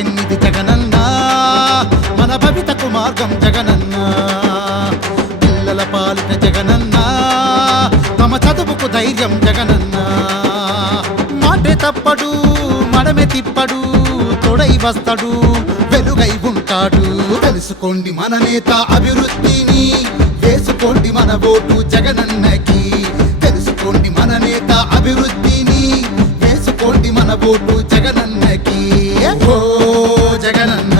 పెన్నిది జగనన్న మన భవితకు మార్గం జగనన్న పిల్లల పాలిట జగనన్న తమ చదువుకు ధైర్యం జగనన్న మాటే తప్పడు మడమె తిప్పడు తొడై వస్తాడు వెలుగై ఉంటాడు తెలుసుకోండి మన నేత అభివృద్ధిని వేసుకోండి మన ఓటు జగనన్నకి తెలుసుకోండి మన నేత అభివృద్ధిని వేసుకోండి మన ఓటు జగనన్నకి ఓ జగనన్న